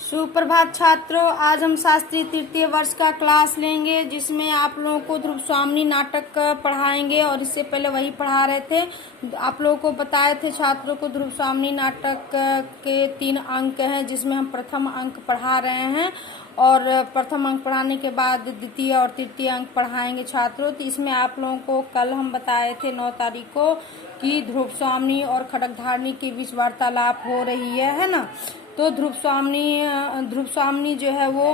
सुप्रभात छात्रों, आज हम शास्त्री तृतीय वर्ष का क्लास लेंगे जिसमें आप लोगों को ध्रुव स्वामिनी नाटक पढ़ाएंगे। और इससे पहले वही पढ़ा रहे थे, आप लोगों को बताए थे छात्रों को ध्रुव स्वामिनी नाटक के 3 अंक हैं जिसमें हम प्रथम अंक पढ़ा रहे हैं और प्रथम अंक पढ़ाने के बाद द्वितीय और तृतीय अंक पढ़ाएंगे छात्रों। तो इसमें आप लोगों को कल हम बताए थे 9 तारीख को कि ध्रुव स्वामिनी और खड्गधारणी के बीच वार्तालाप हो रही है ना। तो ध्रुव स्वामिनी जो है वो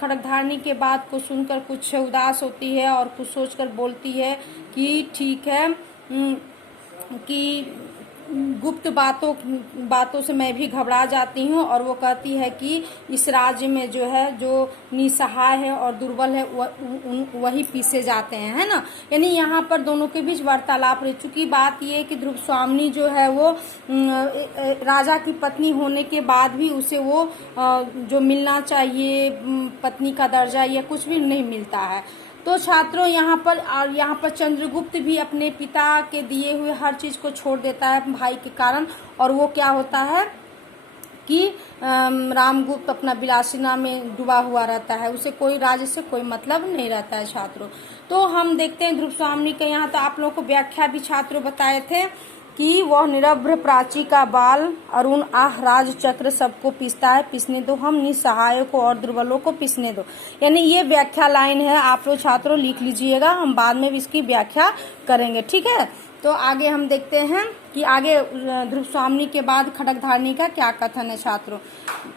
खड्गधारणी के बात को सुनकर कुछ उदास होती है और कुछ सोचकर बोलती है कि ठीक है कि गुप्त बातों से मैं भी घबरा जाती हूँ। और वो कहती है कि इस राज्य में जो है जो निसहाय है और दुर्बल है वही पीसे जाते हैं, है ना। यानी यहाँ पर दोनों के बीच वार्तालाप रह चुकी। बात ये है कि ध्रुव स्वामिनी जो है वो राजा की पत्नी होने के बाद भी उसे वो जो मिलना चाहिए पत्नी का दर्जा या कुछ भी नहीं मिलता है। तो छात्रों यहाँ पर चंद्रगुप्त भी अपने पिता के दिए हुए हर चीज को छोड़ देता है भाई के कारण। और वो क्या होता है कि रामगुप्त अपना विलासिता में डूबा हुआ रहता है, उसे कोई राज्य से कोई मतलब नहीं रहता है छात्रों। तो हम देखते हैं ध्रुव स्वामिनी के यहाँ। तो आप लोगों को व्याख्या भी छात्रों बताए थे कि वह निरभ्र प्राची का बाल अरुण आह राज चक्र सबको पीसता है, पीसने दो हम निसहायों को और दुर्बलों को पीसने दो। यानी ये व्याख्या लाइन है, आप लोग छात्रों लिख लीजिएगा, हम बाद में भी इसकी व्याख्या करेंगे, ठीक है। तो आगे हम देखते हैं कि आगे ध्रुव स्वामिनी के बाद खड्गधारणी का क्या कथन है छात्रों।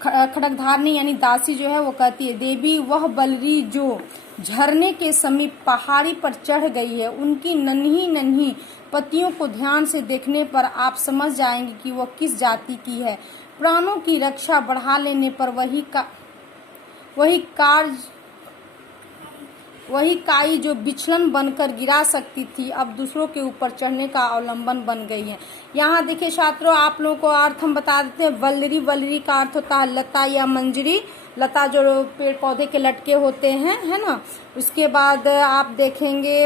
खड्गधारणी यानी दासी जो है वो कहती है, देवी वह बलरी जो झरने के समीप पहाड़ी पर चढ़ गई है, उनकी नन्ही नन्ही पत्तियों को ध्यान से देखने पर आप समझ जाएंगे कि वह किस जाति की है। प्राणों की रक्षा बढ़ा लेने पर वही काई जो बिछलन बनकर गिरा सकती थी अब दूसरों के ऊपर चढ़ने का अवलंबन बन गई है। यहाँ देखिए छात्रों, आप लोगों को अर्थ हम बता देते हैं। वल्लरी का अर्थ होता है लता या मंजरी, लता जो पेड़ पौधे के लटके होते हैं, है ना। उसके बाद आप देखेंगे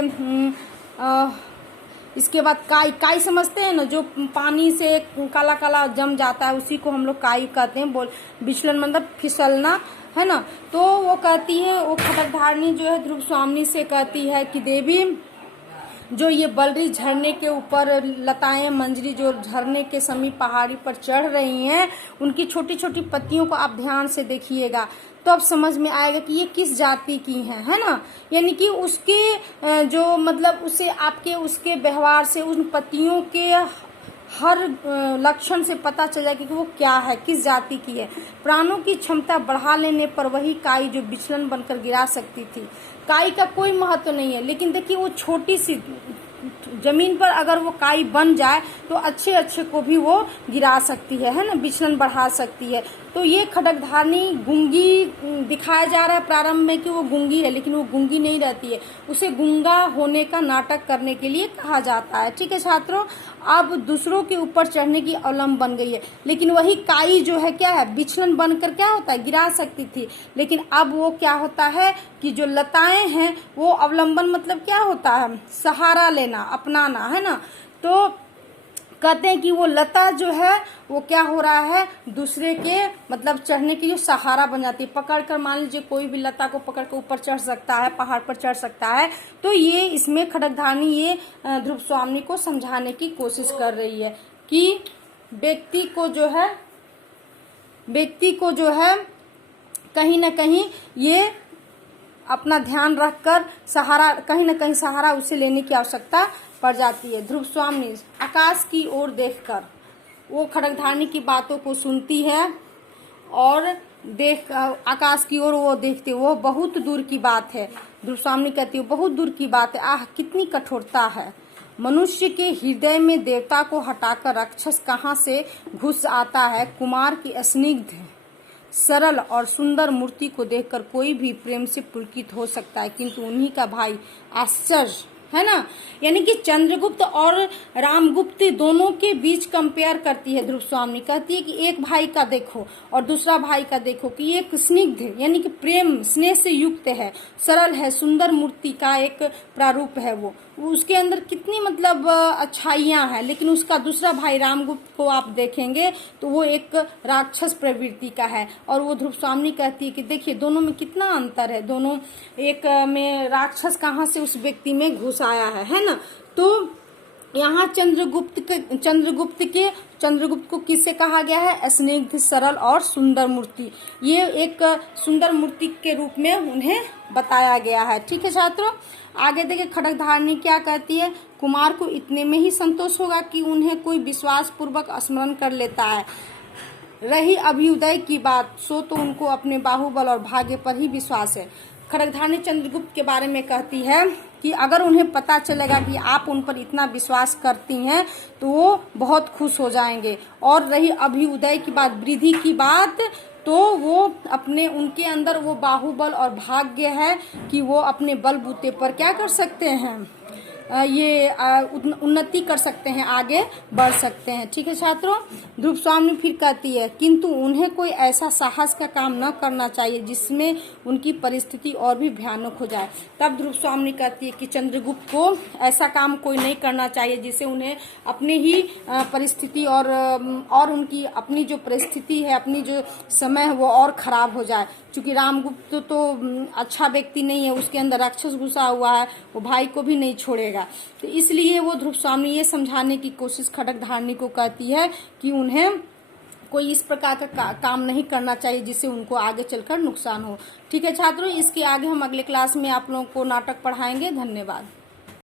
इसके बाद काई समझते हैं ना, जो पानी से काला काला जम जाता है उसी को हम लोग काई कहते हैं। बिचलन मतलब फिसलना, है ना। तो वो कहती है, वो खड्गधारणी जो है ध्रुव स्वामिनी से कहती है कि देवी जो ये बलरी झरने के ऊपर लताएं मंजरी जो झरने के समीप पहाड़ी पर चढ़ रही हैं, उनकी छोटी छोटी पत्तियों को आप ध्यान से देखिएगा तो अब समझ में आएगा कि ये किस जाति की है ना। यानी कि उसके जो मतलब उसे आपके उसके व्यवहार से उन पत्तियों के हर लक्षण से पता चल जाएगा कि वो क्या है, किस जाति की है। प्राणों की क्षमता बढ़ा लेने पर वही काई जो बिचलन बनकर गिरा सकती थी। काई का कोई महत्व नहीं है, लेकिन देखिए वो छोटी सी जमीन पर अगर वो काई बन जाए तो अच्छे को भी वो गिरा सकती है ना, बिचलन बढ़ा सकती है। तो ये खड्गधारणी गूंगी दिखाया जा रहा है प्रारंभ में कि वो गूंगी है, लेकिन वो गूंगी नहीं रहती है, उसे गूंगा होने का नाटक करने के लिए कहा जाता है, ठीक है छात्रों। अब दूसरों के ऊपर चढ़ने की अवलंब बन गई है, लेकिन वही काई जो है क्या है, बिचलन बनकर क्या होता है, गिरा सकती थी। लेकिन अब वो क्या होता है कि जो लताएं हैं वो अवलंबन मतलब क्या होता है, सहारा लेना, अपनाना, है ना। तो कहते हैं कि वो लता जो है वो क्या हो रहा है, दूसरे के मतलब चढ़ने की जो सहारा बन जाती है। पकड़कर मान लीजिए कोई भी लता को पकड़ कर ऊपर चढ़ सकता है, पहाड़ पर चढ़ सकता है। तो ये इसमें खड्गधारणी ये ध्रुव स्वामिनी को समझाने की कोशिश कर रही है कि व्यक्ति को जो है कहीं ना कहीं ये अपना ध्यान रखकर सहारा, कहीं ना कहीं सहारा उसे लेने की आवश्यकता पड़ जाती है। ध्रुव स्वामिनी आकाश की ओर देखकर वो खड्गधारणी की बातों को सुनती है और आकाश की ओर वो देखते, वो बहुत दूर की बात है। ध्रुव स्वामिनी कहती है बहुत दूर की बात है, आह कितनी कठोरता है। मनुष्य के हृदय में देवता को हटाकर राक्षस कहाँ से घुस आता है। कुमार की स्निग्ध सरल और सुंदर मूर्ति को देखकर कोई भी प्रेम से पुलकित हो सकता है, किंतु उन्हीं का भाई आश्चर्य है ना। यानी कि चंद्रगुप्त और रामगुप्त दोनों के बीच कंपेयर करती है ध्रुव स्वामी, कहती है कि एक भाई का देखो और दूसरा भाई का देखो कि एक स्निग्ध यानी कि प्रेम स्नेह से युक्त है, सरल है, सुंदर मूर्ति का एक प्रारूप है वो उसके अंदर कितनी मतलब अच्छाइयां हैं। लेकिन उसका दूसरा भाई रामगुप्त को आप देखेंगे तो वो एक राक्षस प्रवृत्ति का है। और वो ध्रुव स्वामी कहती है कि देखिए दोनों में कितना अंतर है, दोनों एक में राक्षस कहाँ से उस व्यक्ति में घुस आया है ना। तो यहाँ चंद्रगुप्त को किससे कहा गया है, स्निग्ध, सरल और सुंदर मूर्ति, ये एक सुंदर मूर्ति के रूप में उन्हें बताया गया है। ठीक है छात्रों, आगे देखिए खड्गधारणी क्या कहती है, कुमार को इतने में ही संतोष होगा कि उन्हें कोई विश्वास पूर्वक स्मरण कर लेता है। रही अभ्युदय की बात सो तो उनको अपने बाहुबल और भाग्य पर ही विश्वास है। खड्गधारणी चंद्रगुप्त के बारे में कहती है कि अगर उन्हें पता चलेगा कि आप उन पर इतना विश्वास करती हैं तो वो बहुत खुश हो जाएंगे। और रही अभ्युदय की बात, वृद्धि की बात, तो वो अपने उनके अंदर वो बाहुबल और भाग्य है कि वो अपने बलबूते पर क्या कर सकते हैं, ये उन्नति कर सकते हैं, आगे बढ़ सकते हैं। ठीक है छात्रों, ध्रुव स्वामी फिर कहती है किंतु उन्हें कोई ऐसा साहस का काम न करना चाहिए जिसमें उनकी परिस्थिति और भी भयानक हो जाए। तब ध्रुव स्वामी कहती है कि चंद्रगुप्त को ऐसा काम कोई नहीं करना चाहिए जिससे उन्हें अपनी ही परिस्थिति और उनकी अपनी जो परिस्थिति है, अपनी जो समय है वो और खराब हो जाए। क्योंकि रामगुप्त तो अच्छा व्यक्ति नहीं है, उसके अंदर राक्षस घुसा हुआ है, वो भाई को भी नहीं छोड़ेगा। तो इसलिए वो ध्रुव स्वामी ये समझाने की कोशिश खड्गधारणी को कहती है कि उन्हें कोई इस प्रकार का काम नहीं करना चाहिए जिससे उनको आगे चलकर नुकसान हो। ठीक है छात्रों, इसके आगे हम अगले क्लास में आप लोगों को नाटक पढ़ाएंगे। धन्यवाद।